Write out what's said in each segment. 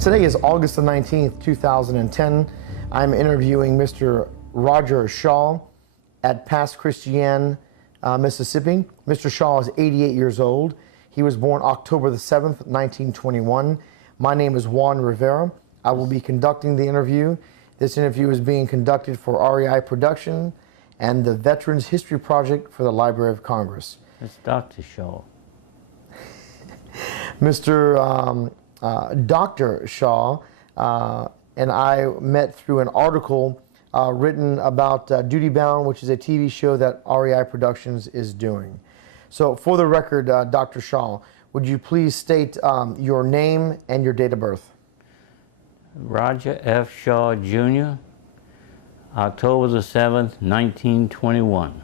Today is August the 19th, 2010. I'm interviewing Mr. Roger Shaw at Pass Christian, Mississippi. Mr. Shaw is 88 years old. He was born October the 7th, 1921. My name is Juan Rivera. I will be conducting the interview. This interview is being conducted for REI Production and the Veterans History Project for the Library of Congress. It's Dr. Shaw. Mr. Dr. Shaw and I met through an article written about Duty Bound, which is a TV show that REI Productions is doing. So for the record, Dr. Shaw, would you please state your name and your date of birth? Roger F. Shaw, Jr., October the 7th, 1921.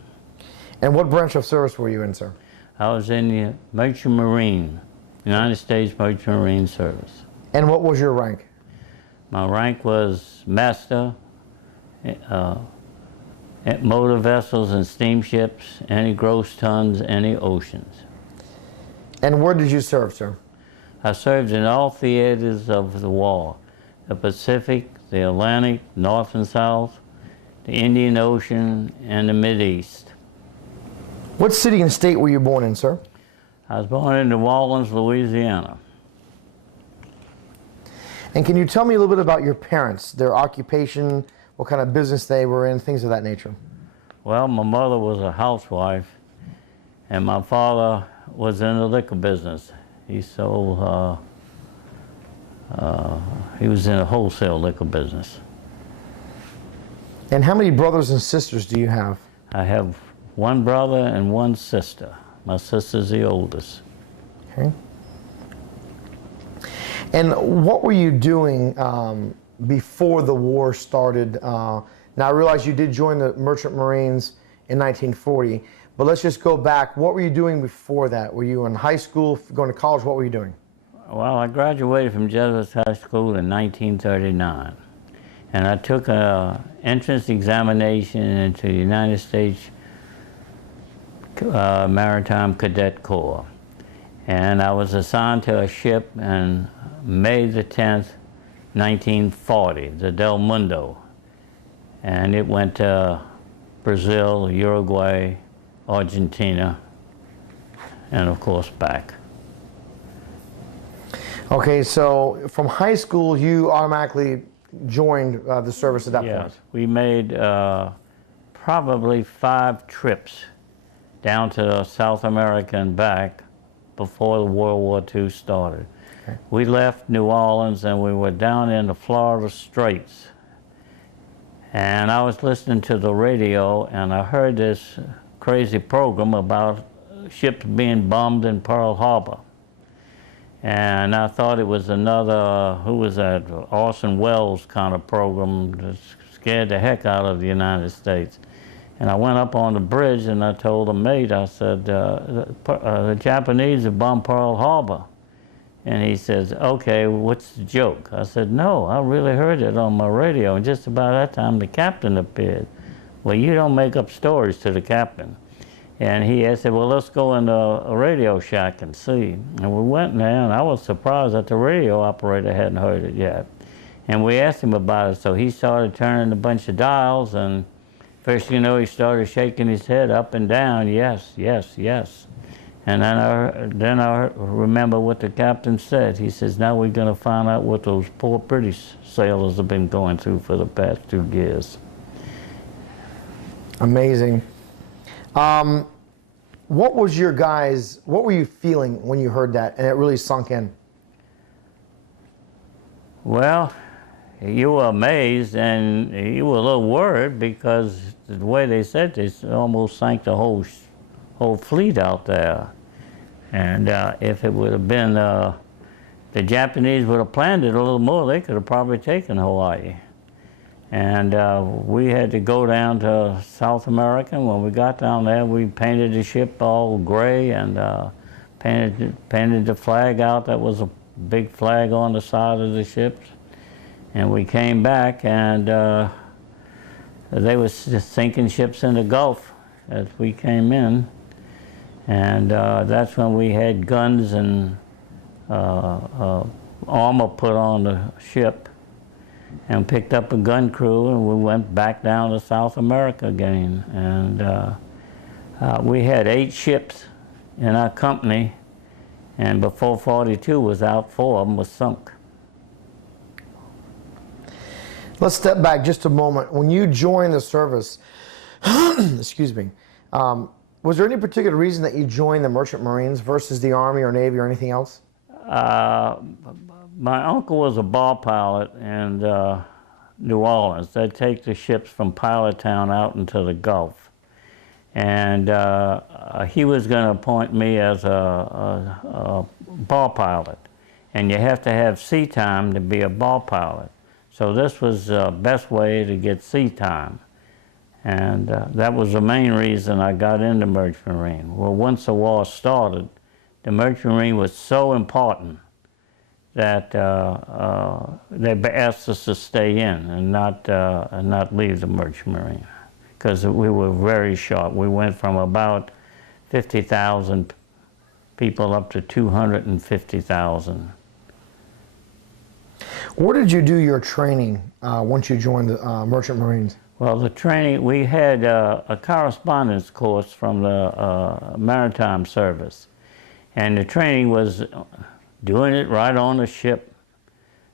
And what branch of service were you in, sir? I was in the Merchant Marine, United States Merchant Marine Service. And what was your rank? My rank was Master, motor vessels and steamships, any gross tons, any oceans. And where did you serve, sir? I served in all theaters of the war: the Pacific, the Atlantic, North and South, the Indian Ocean, and the Mideast. What city and state were you born in, sir? I was born in New Orleans, Louisiana. And can you tell me a little bit about your parents, their occupation, what kind of business they were in, things of that nature? Well, my mother was a housewife, and my father was in the liquor business. He sold, he was in a wholesale liquor business. And how many brothers and sisters do you have? I have one brother and one sister. My sister's the oldest. Okay. And what were you doing before the war started? Now, I realize you did join the Merchant Marines in 1940, but let's just go back. What were you doing before that? Were you in high school, going to college? What were you doing? Well, I graduated from Jesuit High School in 1939, and I took an entrance examination into the United States Maritime Cadet Corps. And I was assigned to a ship on May the 10th, 1940, the Del Mundo. And it went to Brazil, Uruguay, Argentina, and of course back. Okay, so from high school you automatically joined the service at that point? Yes, we made probably 5 trips down to South America and back before World War II started. Okay. We left New Orleans and we were down in the Florida Straits. And I was listening to the radio and I heard this crazy program about ships being bombed in Pearl Harbor. And I thought it was another, who was that, Orson Welles kind of program that scared the heck out of the United States. And I went up on the bridge and I told a mate, I said, the Japanese have bombed Pearl Harbor. And he says, okay, what's the joke? I said, no, I really heard it on my radio. And just about that time, the captain appeared. Well, you don't make up stories to the captain. And he said, well, let's go in a Radio Shack and see. And we went in there, and I was surprised that the radio operator hadn't heard it yet. And we asked him about it, so he started turning a bunch of dials, and first you know, he started shaking his head up and down, yes, yes, yes. And then I remember what the captain said. He says, now we're going to find out what those poor British sailors have been going through for the past 2 years. Amazing. What were you feeling when you heard that and it really sunk in? Well, you were amazed and you were a little worried because the way they said this almost sank the whole fleet out there. And if it would have been, the Japanese would have planned it a little more, they could have probably taken Hawaii. And we had to go down to South America. When we got down there, we painted the ship all gray and painted the flag out. That was a big flag on the side of the ship. And we came back and they were just sinking ships in the Gulf as we came in. And that's when we had guns and armor put on the ship and picked up a gun crew, and we went back down to South America again. And we had 8 ships in our company, and before 42 was out, 4 of them was sunk. Let's step back just a moment. When you joined the service, excuse me, was there any particular reason that you joined the Merchant Marines versus the Army or Navy or anything else? My uncle was a bar pilot in New Orleans. They'd take the ships from Pilot Town out into the Gulf. And he was going to appoint me as a bar pilot. And you have to have sea time to be a bar pilot. So this was the best way to get sea time. And that was the main reason I got into Merchant Marine. Well, once the war started, the Merchant Marine was so important that they asked us to stay in and not leave the Merchant Marine, because we were very short. We went from about 50,000 people up to 250,000. Where did you do your training once you joined the Merchant Marines? Well, the training, we had a correspondence course from the Maritime Service. And the training was doing it right on the ship.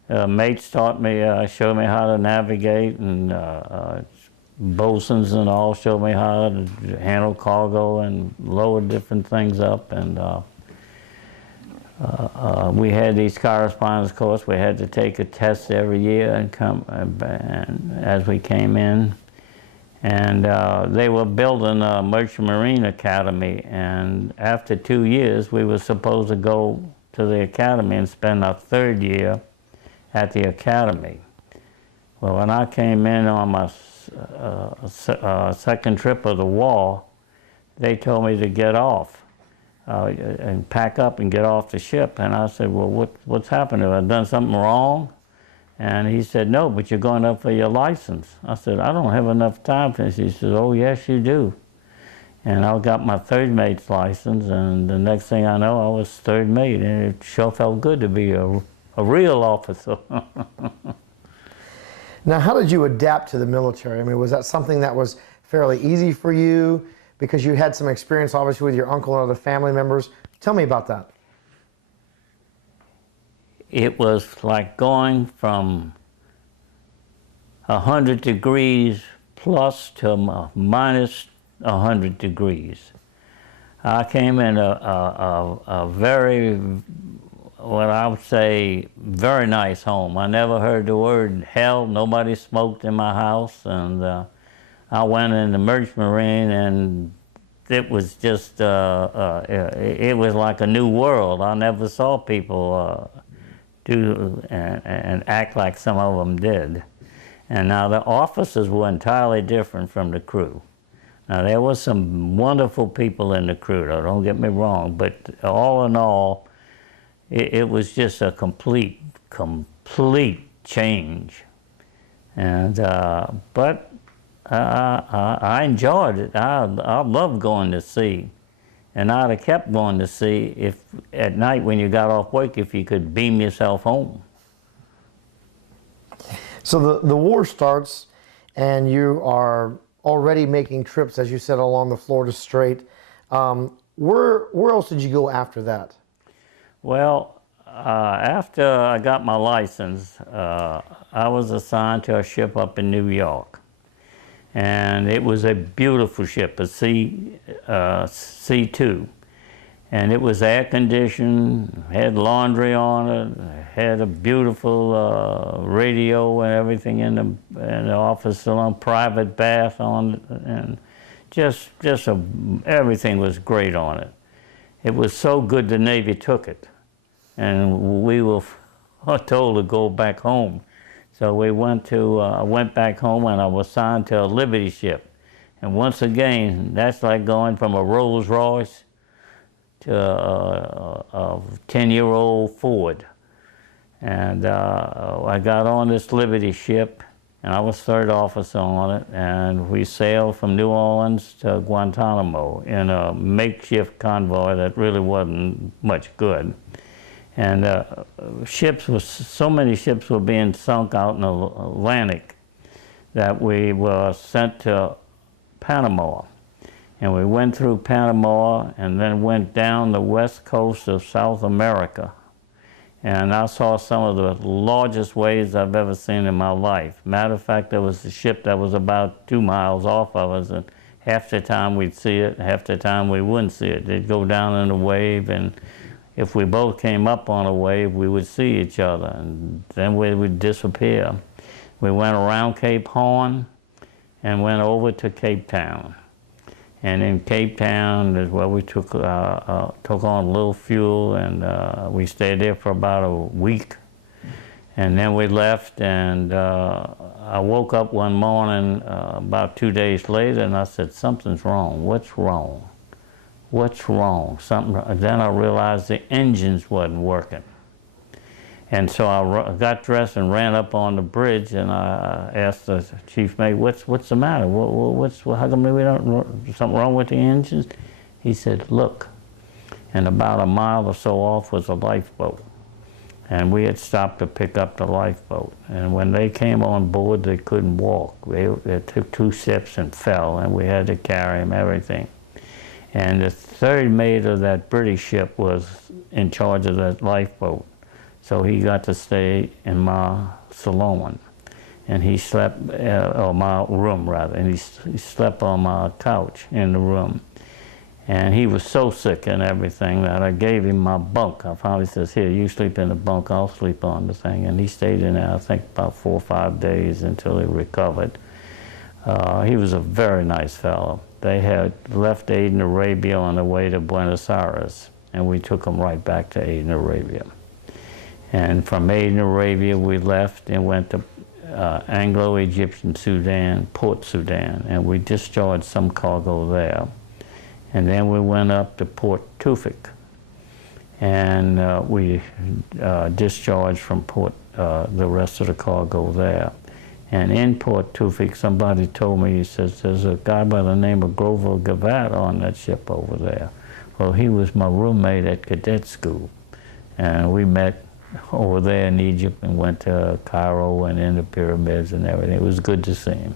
Mates taught me, showed me how to navigate, and bosuns and all showed me how to handle cargo and lower different things up. And we had these correspondence courses. We had to take a test every year and come and as we came in. And they were building a Merchant Marine Academy, and after 2 years we were supposed to go to the academy and spend our 3rd year at the academy. Well, when I came in on my second trip of the war, they told me to get off and pack up and get off the ship. And I said, well, what's happened? Have I done something wrong? And he said, no, but you're going up for your license. I said, I don't have enough time for this. He said, oh, yes, you do. And I got my 3rd mate's license, and the next thing I know, I was 3rd mate, and it sure felt good to be a real officer. Now, how did you adapt to the military? I mean, was that something that was fairly easy for you because you had some experience, obviously, with your uncle and other family members? Tell me about that. It was like going from 100 degrees plus to minus 100 degrees. I came in a very, what I would say, very nice home. I never heard the word hell. Nobody smoked in my house. And I went in the Merchant Marine, and it was just, it was like a new world. I never saw people do and act like some of them did. And now the officers were entirely different from the crew. Now there was some wonderful people in the crew, though, don't get me wrong, but all in all, it was just a complete change. And but I enjoyed it. I loved going to sea. And I'd have kept going to sea if at night when you got off work, if you could beam yourself home. So the war starts, and you are already making trips, as you said, along the Florida Strait. Where else did you go after that? Well, after I got my license, I was assigned to a ship up in New York. And it was a beautiful ship, a C2. And it was air conditioned, had laundry on it, had a beautiful radio and everything in the office, a private bath on it, and everything was great on it. It was so good the Navy took it, and we were told to go back home. So we went back home, and I was assigned to a Liberty ship. And once again, that's like going from a Rolls Royce to a 10-year-old Ford. And I got on this Liberty ship, and I was 3rd officer on it, and we sailed from New Orleans to Guantanamo in a makeshift convoy that really wasn't much good. And so many ships were being sunk out in the Atlantic that we were sent to Panama. And we went through Panama and then went down the west coast of South America. And I saw some of the largest waves I've ever seen in my life. Matter of fact, there was a ship that was about 2 miles off of us, and half the time we'd see it, half the time we wouldn't see it. They'd go down in a wave, and if we both came up on a wave, we would see each other, and then we would disappear. We went around Cape Horn and went over to Cape Town. And in Cape Town is where we took on a little fuel, and we stayed there for about a week. And then we left, and I woke up one morning about 2 days later, and I said, something's wrong. What's wrong? What's wrong? Then I realized the engines wasn't working. And so I got dressed and ran up on the bridge, and I asked the chief mate, what's the matter? How come we don't, something wrong with the engines? He said, look. And about a mile or so off was a lifeboat. And we had stopped to pick up the lifeboat. And when they came on board, they couldn't walk. They took 2 steps and fell, and we had to carry them, everything. And the third mate of that British ship was in charge of that lifeboat. So he got to stay in my saloon, and he slept, or my room rather, and he slept on my couch in the room. And he was so sick and everything that I gave him my bunk. I finally says, here, you sleep in the bunk, I'll sleep on the thing. And he stayed in there, I think, about 4 or 5 days until he recovered. He was a very nice fellow. They had left Aden, Arabia on the way to Buenos Aires, and we took them right back to Aden, Arabia. And from Aden, Arabia, we left and went to Anglo-Egyptian Sudan, Port Sudan, and we discharged some cargo there. And then we went up to Port Tufik, and we discharged from the rest of the cargo there. And in Port Tufik, somebody told me, he says, there's a guy by the name of Grover Gavatt on that ship over there. Well, he was my roommate at cadet school, and we met over there in Egypt and went to Cairo and in the pyramids and everything. It was good to see him.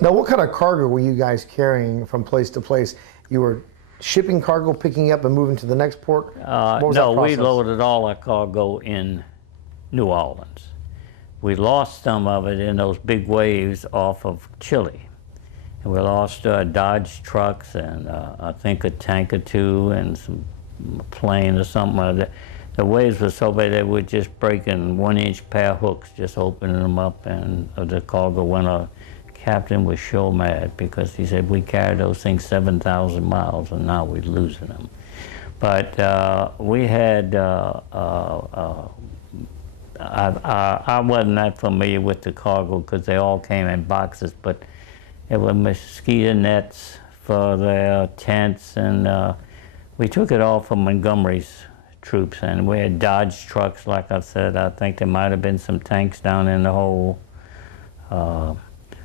Now, what kind of cargo were you guys carrying from place to place? You were shipping cargo, picking up and moving to the next port? No, we loaded all our cargo in New Orleans. We lost some of it in those big waves off of Chile. And we lost Dodge trucks and I think a tank or two and some plane or something like that. The waves were so bad they were just breaking 1-inch pair hooks, just opening them up, and the cargo went on. Captain was so mad because he said we carried those things 7,000 miles and now we're losing them. But we had, I wasn't that familiar with the cargo because they all came in boxes, but there were mosquito nets for their tents, and we took it all from Montgomery's troops, and we had Dodge trucks, like I said. I think there might have been some tanks down in the hole.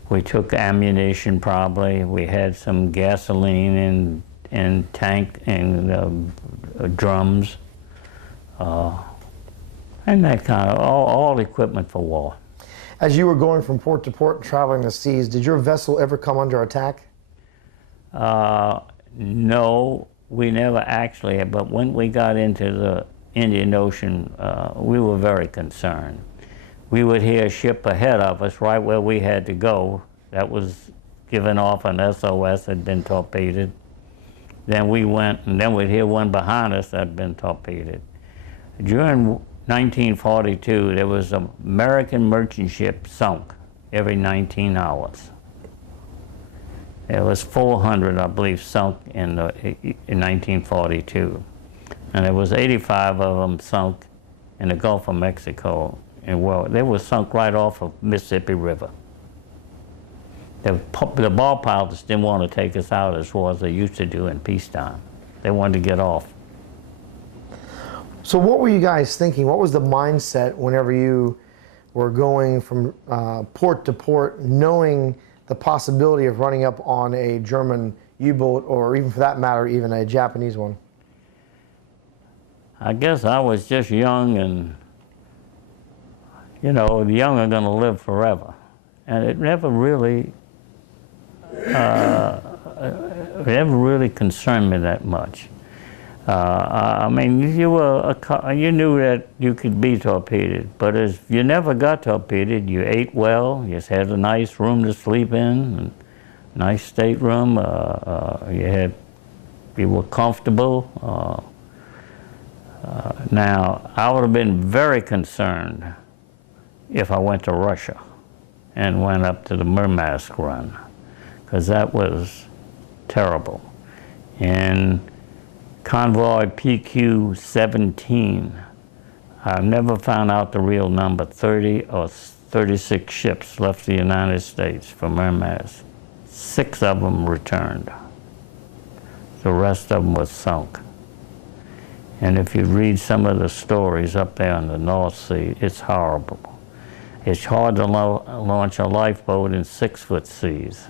We took ammunition probably. We had some gasoline in tank and drums, and that kind of, all equipment for war. As you were going from port to port and traveling the seas, did your vessel ever come under attack? No, we never actually, but when we got into the Indian Ocean, we were very concerned. We would hear a ship ahead of us right where we had to go that was giving off an SOS, had been torpedoed. Then we went, and then we'd hear one behind us that had been torpedoed. During 1942, there was an American merchant ship sunk every 19 hours. There was 400, I believe, sunk in 1942. And there was 85 of them sunk in the Gulf of Mexico. And well, they were sunk right off of Mississippi River. The ball pilots didn't want to take us out as far as they used to do in peacetime. They wanted to get off. So what were you guys thinking? What was the mindset whenever you were going from port to port, knowing the possibility of running up on a German U-boat, or even for that matter, even a Japanese one? I guess I was just young, and you know, the young are going to live forever. And it never really concerned me that much. I mean, you knew that you could be torpedoed, but if you never got torpedoed, you ate well, you had a nice room to sleep in, nice stateroom, you were comfortable. Now, I would have been very concerned if I went to Russia and went up to the Murmansk run, because that was terrible. In convoy PQ-17, I've never found out the real number, 30 or 36 ships left the United States from Murmansk. 6 of them returned. The rest of them was sunk. And if you read some of the stories up there in the North Sea, it's horrible. It's hard to launch a lifeboat in 6-foot seas.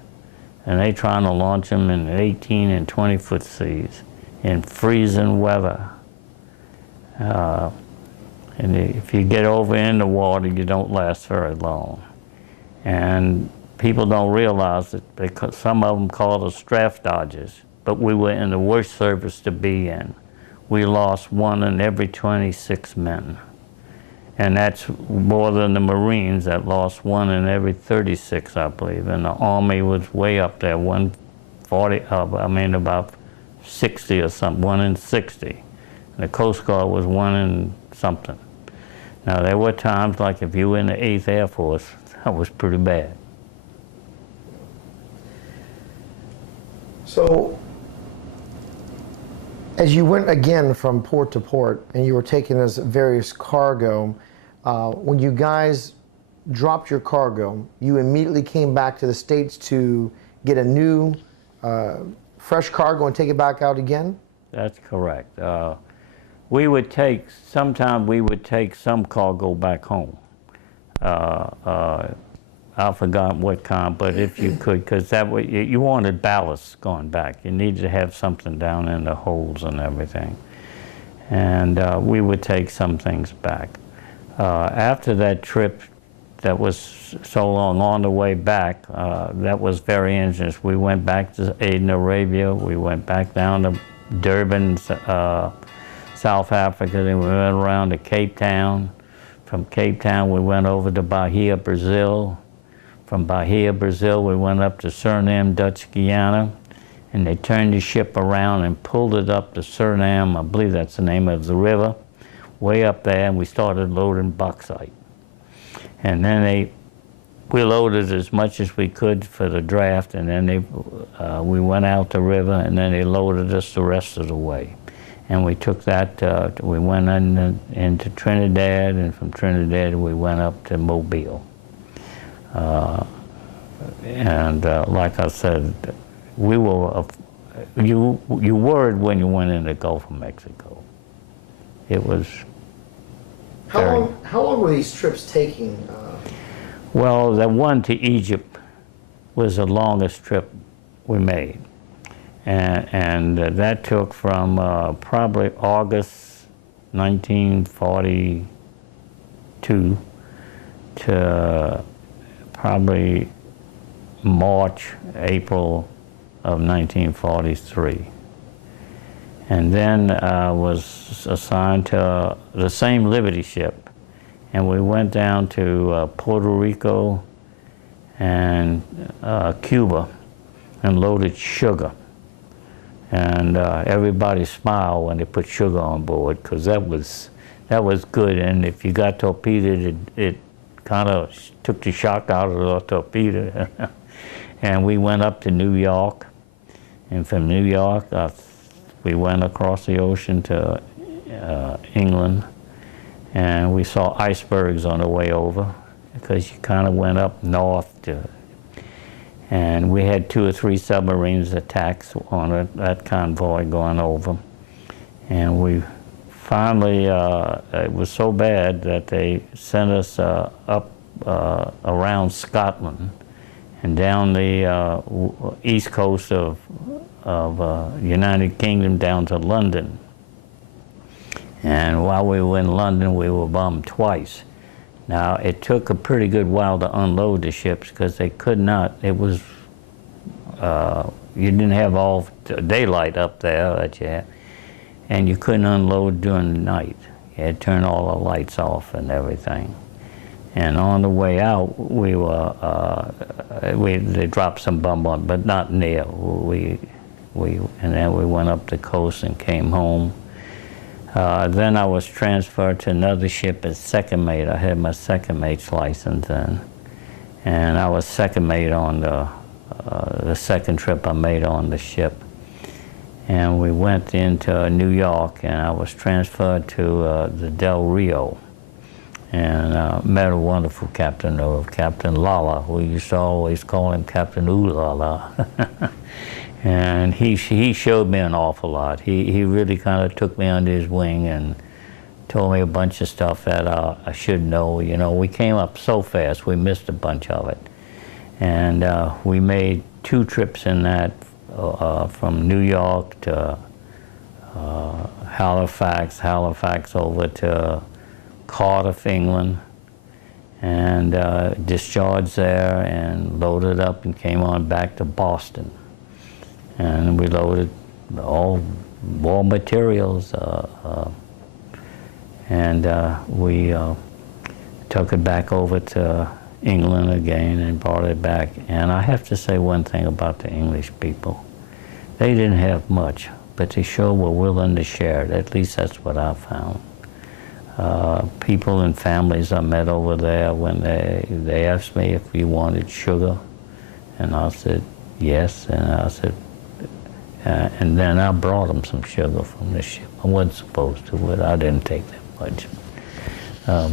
And they trying to launch them in 18 and 20-foot seas in freezing weather. And if you get over in the water, you don't last very long. And people don't realize that because some of them call us draft dodgers, but we were in the worst service to be in. We lost 1 in every 26 men. And that's more than the Marines that lost 1 in every 36, I believe. And the Army was way up there, 140, about 60 or something, 1 in 60. And the Coast Guard was 1 in something. Now, there were times, like if you were in the 8th Air Force, that was pretty bad. So, as you went again from port to port, and you were taking this various cargo, when you guys dropped your cargo, you immediately came back to the States to get a new, fresh cargo and take it back out again? That's correct. Sometimes we would take some cargo back home. I forgot what kind, but if you could, because that way you wanted ballast going back. You needed to have something down in the holds and everything. And we would take some things back. After that trip that was so long on the way back, that was very interesting. We went back to Aden, Arabia. We went back down to Durban, South Africa. Then we went around to Cape Town. From Cape Town, we went over to Bahia, Brazil. From Bahia, Brazil, we went up to Suriname, Dutch Guiana, and they turned the ship around and pulled it up to Suriname. I believe that's the name of the river, way up there, and we started loading bauxite. And then we loaded as much as we could for the draft, and then we went out the river, and then they loaded us the rest of the way. And we took that, we went into Trinidad, and from Trinidad we went up to Mobile. Like I said, you worried when you went in the Gulf of Mexico. It was How long were these trips taking? Well, the one to Egypt was the longest trip we made. And that took from probably August 1942 to probably March, April of 1943. And then I was assigned to the same Liberty ship, and we went down to Puerto Rico and Cuba and loaded sugar. And everybody smiled when they put sugar on board, because that was good. And if you got torpedoed, it kind of took the shock out of the torpedo. And we went up to New York, and from New York we went across the ocean to England, and we saw icebergs on the way over, because you kind of went up north and we had 2 or 3 submarines attacks on that convoy going over. And we finally, it was so bad that they sent us up around Scotland and down the east coast of United Kingdom down to London. And while we were in London, we were bombed twice. Now, it took a pretty good while to unload the ships because they could not, it was, you didn't have all daylight up there that you had, and you couldn't unload during the night. You had to turn all the lights off and everything. And on the way out, we were, they dropped some bomb on, but not near. And then we went up the coast and came home. Then I was transferred to another ship as second mate. I had my second mate's license then. And I was second mate on the second trip I made on the ship. And we went into New York, and I was transferred to the Del Rio. And met a wonderful captain, Captain Lala. We used to always call him Captain Ooh La La. And he showed me an awful lot. He really kind of took me under his wing and told me a bunch of stuff that I should know. You know, we came up so fast, we missed a bunch of it. And we made 2 trips in that, from New York to Halifax over to Cardiff, England, and discharged there and loaded up and came on back to Boston. And we loaded all war materials, and we took it back over to England again and brought it back. And I have to say one thing about the English people. They didn't have much, but they sure were willing to share it. At least that's what I found. People and families I met over there, when they asked me if we wanted sugar, and I said yes, and I said, and then I brought them some sugar from the ship. I wasn't supposed to, but I didn't take that much.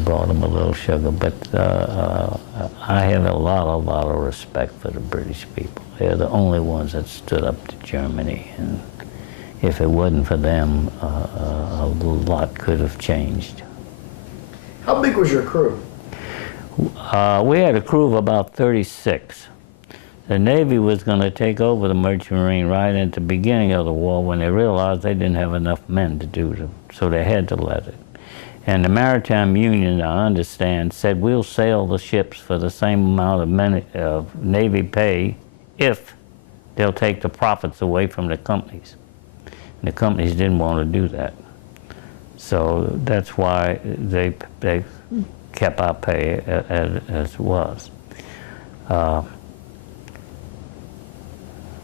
Brought them a little sugar, but I have a lot of respect for the British people. They're the only ones that stood up to Germany, and if it wasn't for them, a lot could have changed. How big was your crew? We had a crew of about 36. The Navy was going to take over the Merchant Marine right at the beginning of the war when they realized they didn't have enough men to do it, so they had to let it. And the Maritime Union, I understand, said we'll sail the ships for the same amount of Navy pay if they'll take the profits away from the companies. And the companies didn't want to do that. So that's why they kept our pay as it was.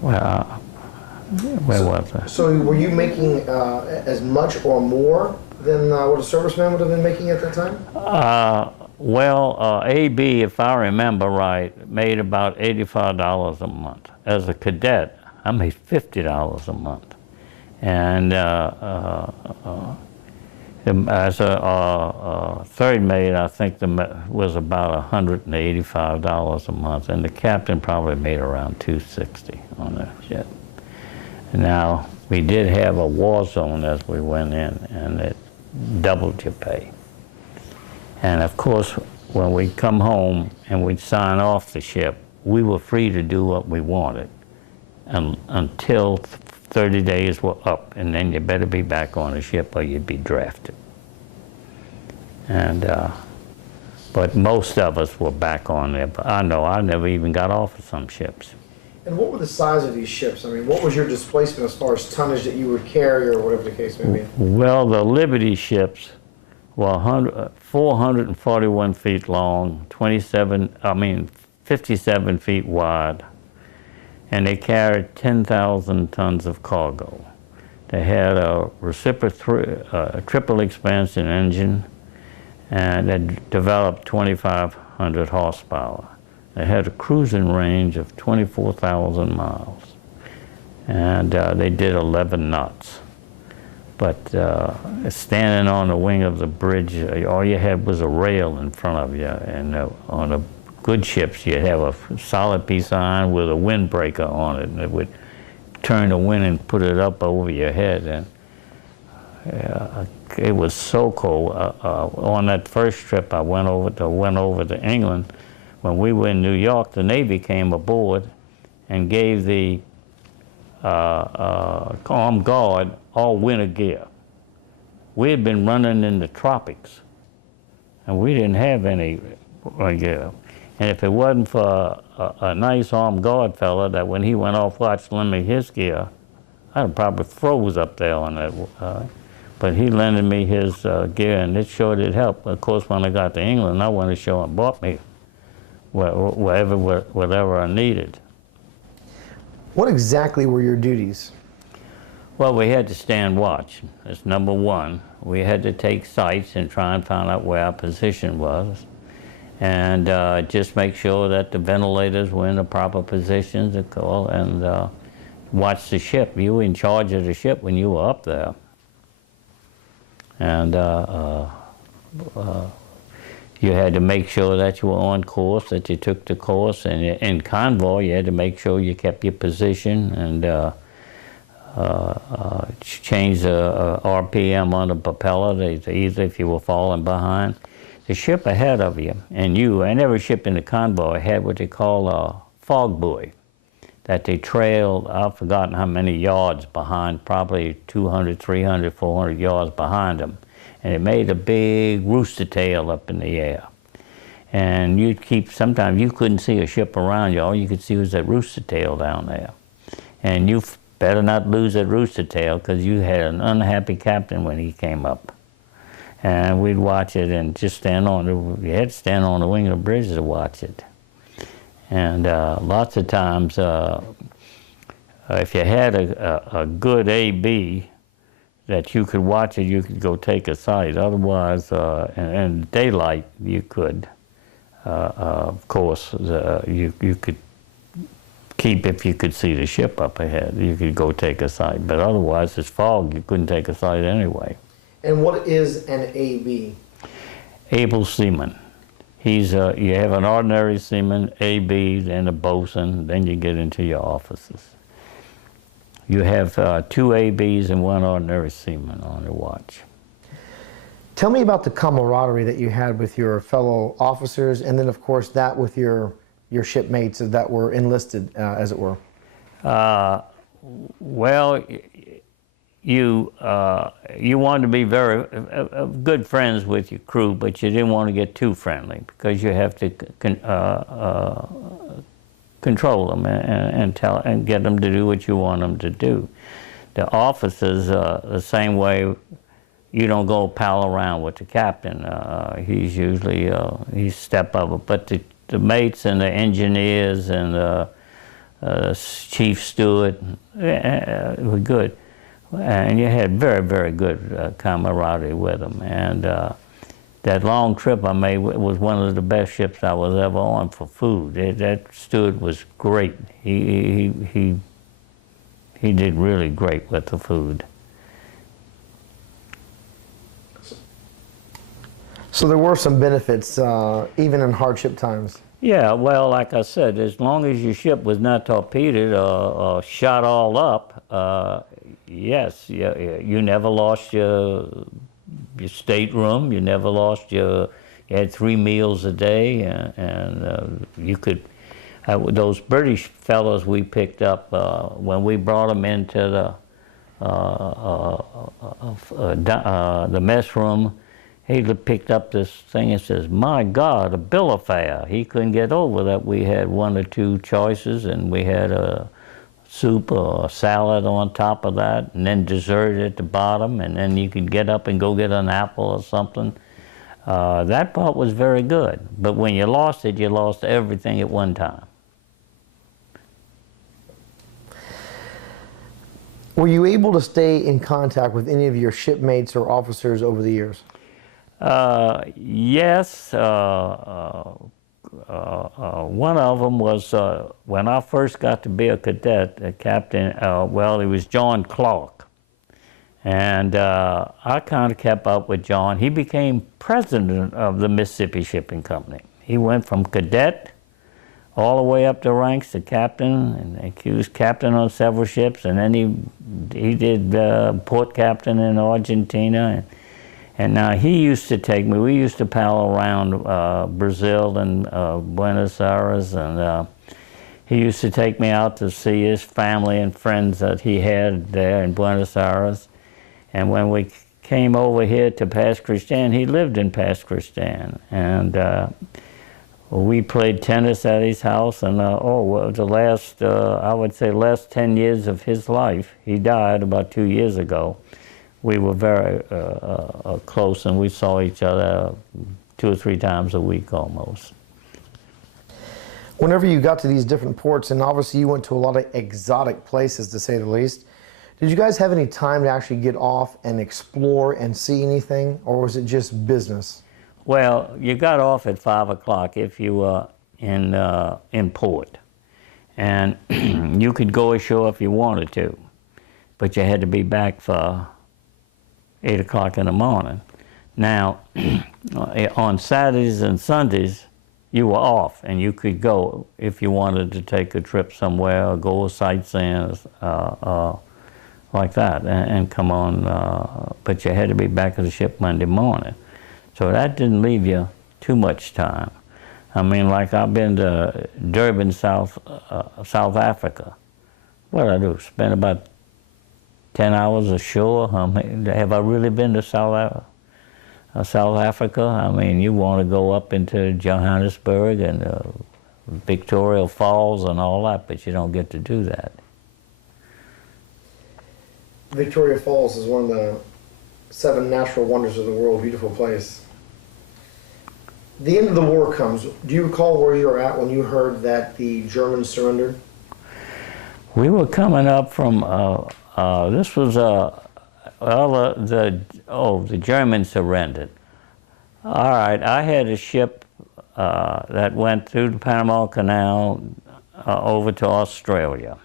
Where was I? So were you making as much or more than what a serviceman would have been making at that time? Well, AB, if I remember right, made about $85 a month. As a cadet, I made $50 a month. And as a third mate, I think was about $185 a month, and the captain probably made around $260 on the ship. Now, we did have a war zone as we went in, and it doubled your pay. And of course, when we come home and we'd sign off the ship, we were free to do what we wanted until 30 days were up, and then you better be back on the ship or you'd be drafted. And, but most of us were back on there. But I know I never even got off of some ships. And what were the size of these ships? I mean, what was your displacement as far as tonnage that you would carry or whatever the case may be? Well, the Liberty ships were 441 feet long, 57 feet wide, and they carried 10,000 tons of cargo. They had a triple expansion engine, and they developed 2,500 horsepower. They had a cruising range of 24,000 miles, and they did 11 knots. But standing on the wing of the bridge, all you had was a rail in front of you, and on the good ships, you'd have a solid piece of iron with a windbreaker on it, and it would turn the wind and put it up over your head. And it was so cold. On that first trip, I went over to England. When we were in New York, the Navy came aboard and gave the armed guard all winter gear. we had been running in the tropics, and we didn't have any gear. And if it wasn't for a nice armed guard fella that when he went off watch lend me his gear, I'd probably froze up there on that. But he lended me his gear, and it sure did help. Of course, when I got to England, I went ashore and bought me whatever I needed. What exactly were your duties? Well, we had to stand watch. That's number one. We had to take sights and try and find out where our position was. And just make sure that the ventilators were in the proper positions to call, and watch the ship. You were in charge of the ship when you were up there. And you had to make sure that you were on course, that you took the course. And in convoy, you had to make sure you kept your position and change the RPM on the propeller, either if you were falling behind. The ship ahead of you, and every ship in the convoy had what they call a fog buoy, that they trailed, I've forgotten how many yards behind, probably 200, 300, 400 yards behind them. And it made a big rooster tail up in the air. And sometimes you couldn't see a ship around you, all you could see was that rooster tail down there. And you better not lose that rooster tail, because you had an unhappy captain when he came up. And we'd watch it and just you had to stand on the wing of the bridge to watch it. And lots of times, if you had a good A-B that you could watch it, you could go take a sight. Otherwise, in daylight, you could. Of course, you could keep if you could see the ship up ahead. You could go take a sight. But otherwise, it's fog. You couldn't take a sight anyway. And what is an AB? Able seaman. You have an ordinary seaman, AB, then a bosun, then you get into your officers. You have 2 ABs and 1 ordinary seaman on the watch. Tell me about the camaraderie that you had with your fellow officers, and then of course that with your shipmates that were enlisted, as it were. Well, you wanted to be very good friends with your crew, but you didn't want to get too friendly, because you have to control them and get them to do what you want them to do. The officers, the same way. You don't go pal around with the captain. He's usually he's step up. But the mates and the engineers and the chief steward were good. And you had very, very good camaraderie with them. And that long trip I made was one of the best ships I was ever on for food. That steward was great. He did really great with the food. So there were some benefits, even in hardship times. Yeah, well, like I said, as long as your ship was not torpedoed or shot all up, yes, you never lost your stateroom. You never lost you had 3 meals a day, and you could. Those British fellows we picked up when we brought them into the mess room. He picked up this thing and says, "My God, a bill of fare." He couldn't get over that we had 1 or 2 choices, and we had a soup or a salad on top of that, and then dessert at the bottom, and then you could get up and go get an apple or something. That part was very good, but when you lost it, you lost everything at one time. Were you able to stay in contact with any of your shipmates or officers over the years? Yes. One of them was when I first got to be a cadet, a captain, well, he was John Clark. And I kind of kept up with John. He became president of the Mississippi Shipping Company. He went from cadet all the way up the ranks to captain, and he was captain on several ships, and then he did port captain in Argentina. And now he used to take me, we used to pal around Brazil and Buenos Aires, and he used to take me out to see his family and friends that he had there in Buenos Aires. And when we came over here to Pass Christian. He lived in Pass Christian, and we played tennis at his house. And the last, I would say, last 10 years of his life, he died about 2 years ago. We were very close, and we saw each other 2 or 3 times a week almost. Whenever you got to these different ports, and obviously you went to a lot of exotic places, to say the least, did you guys have any time to actually get off and explore and see anything, or was it just business? Well, you got off at 5 o'clock if you were in port, and you could go ashore if you wanted to, but you had to be back for 8 o'clock in the morning. Now, on Saturdays and Sundays, you were off, and you could go if you wanted to take a trip somewhere or go sightseeing like that, and come on, but you had to be back at the ship Monday morning. So that didn't leave you too much time. I mean, like I've been to Durban, South Africa. What did I do? Spend about 10 hours ashore? I mean, have I really been to South Africa? I mean, you want to go up into Johannesburg and Victoria Falls and all that, but you don't get to do that. Victoria Falls is one of the 7 natural wonders of the world. Beautiful place. The end of the war comes. Do you recall where you were at when you heard that the Germans surrendered? We were coming up from, this was, the Germans surrendered. All right, I had a ship that went through the Panama Canal over to Australia.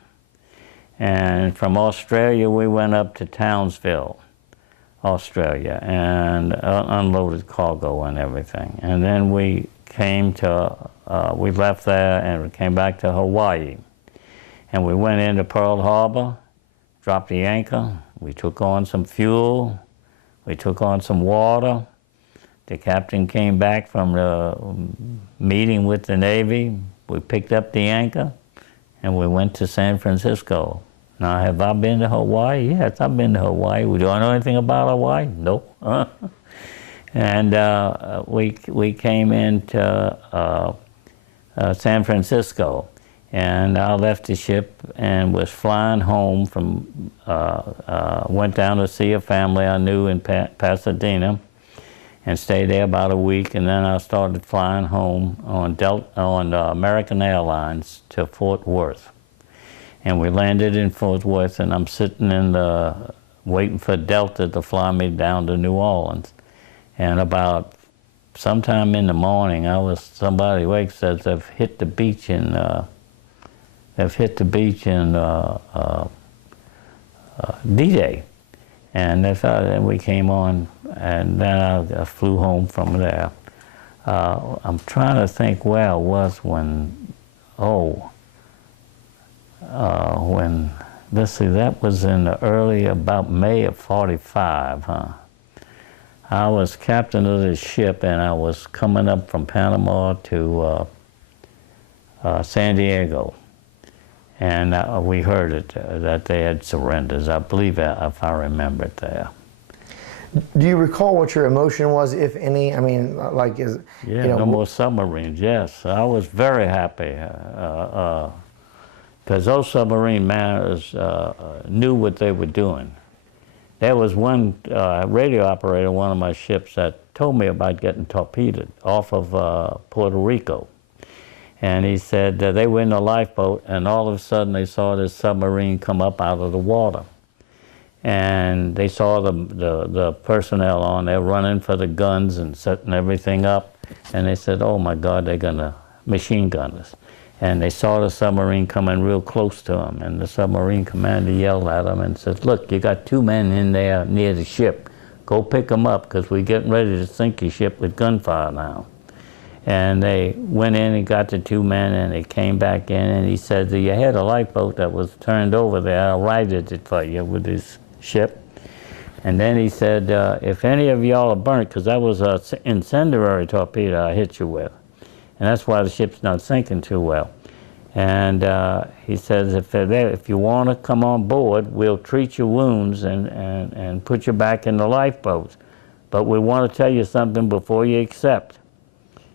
And from Australia, we went up to Townsville, Australia, and unloaded cargo and everything. And then we came to, we left there and came back to Hawaii. And we went into Pearl Harbor, dropped the anchor, we took on some fuel, we took on some water. The captain came back from the meeting with the Navy. We picked up the anchor, and we went to San Francisco. Now, have I been to Hawaii? Yes, I've been to Hawaii. Do I know anything about Hawaii? Nope. And we came into San Francisco, and I left the ship and was flying home from, went down to see a family I knew in Pasadena, and stayed there about a week, and then I started flying home on American Airlines to Fort Worth. And we landed in Fort Worth, and I'm sitting waiting for Delta to fly me down to New Orleans. And about sometime in the morning, somebody wakes says they've hit the beach in D-Day. And we came on, and then I flew home from there. I'm trying to think where I was let's see, that was in the about May of '45, huh? I was captain of this ship, and I was coming up from Panama to San Diego. And we heard that they had surrendered, I believe, if I remember it there. Do you recall what your emotion was, if any? I mean, like, no more submarines, yes. I was very happy, because those submarine mariners knew what they were doing. There was one radio operator on one of my ships that told me about getting torpedoed off of Puerto Rico. And he said they were in a lifeboat, and all of a sudden they saw this submarine come up out of the water. And they saw the personnel on there running for the guns and setting everything up. And they said, oh my God, they're gonna machine gun us. And they saw the submarine coming real close to them. And the submarine commander yelled at them and said, look, you got 2 men in there near the ship. Go pick them up, because we're getting ready to sink your ship with gunfire now. And they went in and got the 2 men, and they came back in, and he said, you had a lifeboat that was turned over there. I righted it for you with his ship. And then he said, if any of y'all are burnt, because that was an incendiary torpedo I hit you with, and that's why the ship's not sinking too well. And he says, if you want to come on board, we'll treat your wounds and put you back in the lifeboats. But we want to tell you something before you accept.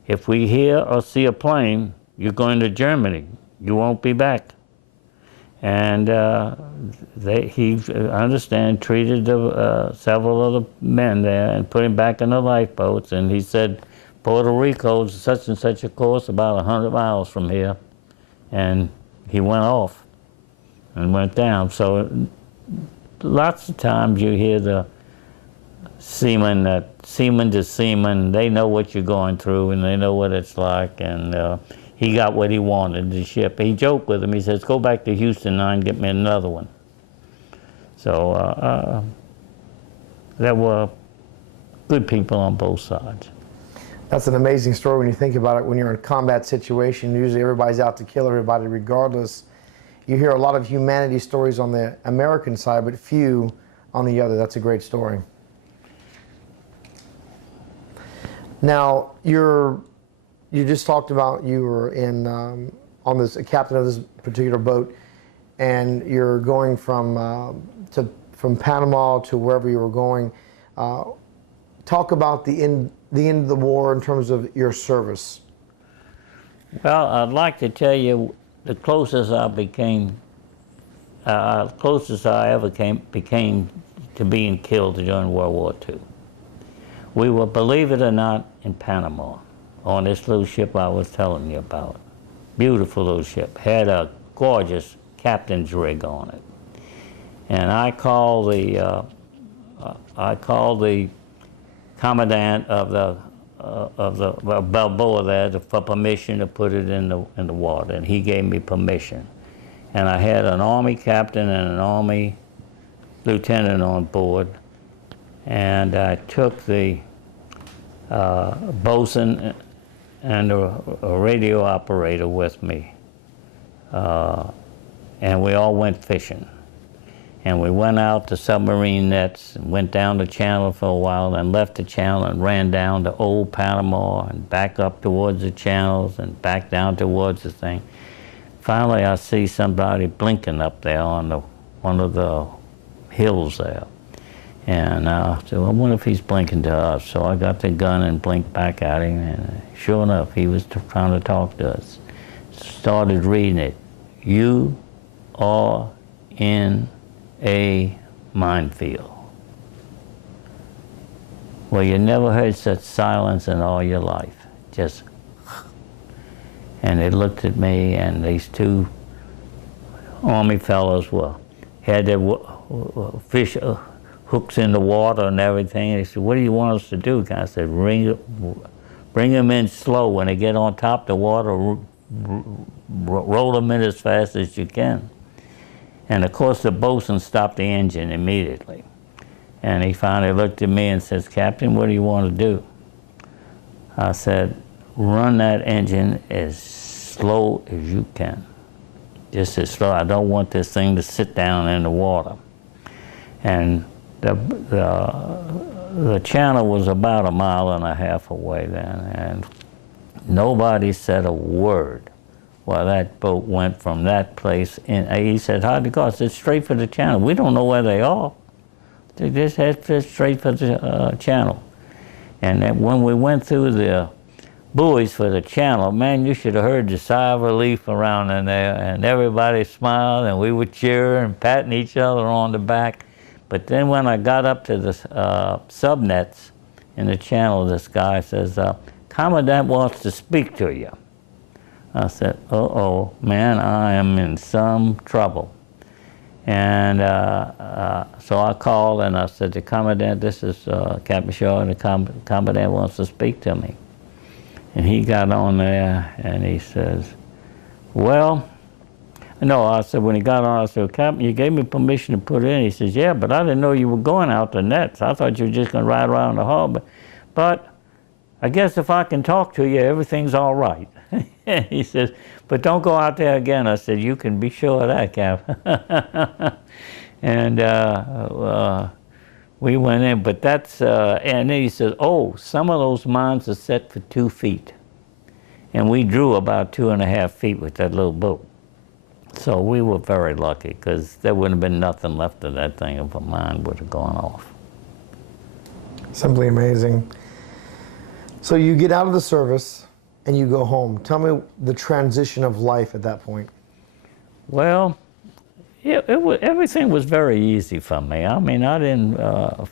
If we hear or see a plane, you're going to Germany. You won't be back. And he, I understand, treated several of the men there and put him back in the lifeboats. And he said, Puerto Rico's such and such a course, about 100 miles from here. And he went off and went down. So lots of times you hear the seaman to seaman, they know what you're going through and they know what it's like. And he got what he wanted, the ship. He joked with him, he says, go back to Houston now and get me another one. So there were good people on both sides. That's an amazing story when you think about it. When you're in a combat situation, usually everybody's out to kill everybody regardless. You hear a lot of humanity stories on the American side, but few on the other. That's a great story. Now, you just talked about you were in on this a captain of this particular boat, and you're going from Panama to wherever you were going. Talk about the end of the war in terms of your service. Well, I'd like to tell you the closest I ever became to being killed during World War II. We were, believe it or not, in Panama on this little ship I was telling you about. Beautiful little ship, had a gorgeous captain's rig on it. And I called the commandant of the Balboa there for permission to put it in the water, and he gave me permission. And I had an Army captain and an Army lieutenant on board, and I took the bosun and a radio operator with me, and we all went fishing. And we went out to submarine nets and went down the channel for a while and left the channel and ran down to old Panama and back up towards the channels and back down towards the thing. Finally, I see somebody blinking up there on one of the hills there. And I said, well, I wonder if he's blinking to us. So I got the gun and blinked back at him, and sure enough, he was trying to talk to us. Started reading it. You are in a minefield. Well, you never heard such silence in all your life. Just, and they looked at me, and these two Army fellows had their fish hooks in the water and everything. They said, what do you want us to do? I said, bring them in slow. When they get on top of the water, roll them in as fast as you can. And of course, the bosun stopped the engine immediately. And he finally looked at me and says, Captain, what do you want to do? I said, run that engine as slow as you can. Just as slow. I don't want this thing to sit down in the water. And the channel was about 1.5 miles away then, and nobody said a word. Well, that boat went from that place in. He said, how'd it go? I said, straight for the channel. We don't know where they are. They just head straight for the channel. And then when we went through the buoys for the channel, man, you should have heard the sigh of relief around in there, and everybody smiled, and we were cheering and patting each other on the back. But then when I got up to the subnets in the channel, this guy says, Commandant wants to speak to you. I said, uh-oh, man, I am in some trouble. And so I called and I said, the Commandant, this is Captain Shaw, and the Commandant wants to speak to me. And he got on there and he says, well, no, I said, when he got on, I said, Captain, you gave me permission to put it in. He says, yeah, but I didn't know you were going out the nets. I thought you were just going to ride around the harbor. But I guess if I can talk to you, everything's all right. He says, but don't go out there again. I said, you can be sure of that, Cap. And we went in, but that's, and then he says, oh, some of those mines are set for 2 feet. And we drew about 2.5 feet with that little boat. So we were very lucky because there wouldn't have been nothing left of that thing if a mine would have gone off. Simply amazing. So you get out of the service and you go home. Tell me the transition of life at that point. Well, everything was very easy for me. I mean, I didn't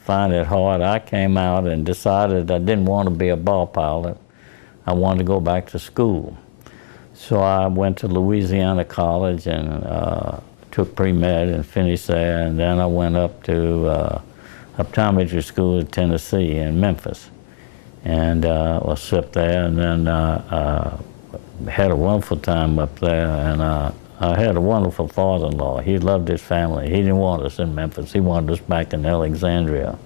find it hard. I came out and decided I didn't want to be a ball pilot. I wanted to go back to school. So I went to Louisiana College and took pre-med and finished there. And then I went up to optometry school in Tennessee in Memphis. And was up there, and then had a wonderful time up there. And I had a wonderful father-in-law. He loved his family. He didn't want us in Memphis. He wanted us back in Alexandria.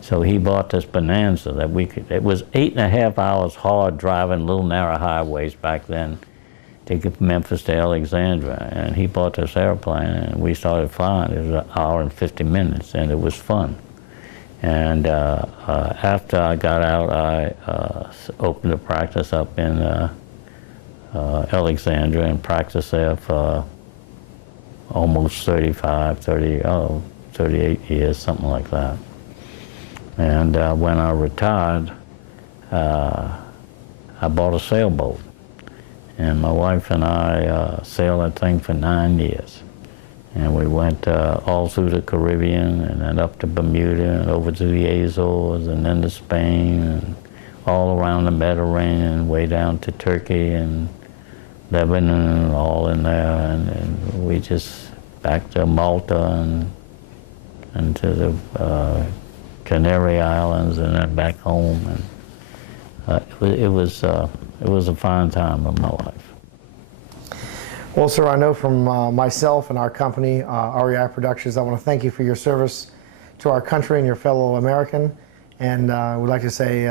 So he bought this Bonanza that we could, it was 8.5 hours hard driving little narrow highways back then to get from Memphis to Alexandria. And he bought this airplane and we started flying. It was 1 hour and 50 minutes and it was fun. And after I got out, I opened a practice up in Alexandria and practiced there for almost 38 years, something like that. And when I retired, I bought a sailboat. And my wife and I sailed that thing for 9 years. And we went all through the Caribbean and then up to Bermuda and over to the Azores and then to Spain and all around the Mediterranean, way down to Turkey and Lebanon and all in there. And we just back to Malta and to the Canary Islands and then back home. And it was a fine time of my life. Well, sir, I know from myself and our company, REI Productions, I want to thank you for your service to our country and your fellow American. And I would like to say,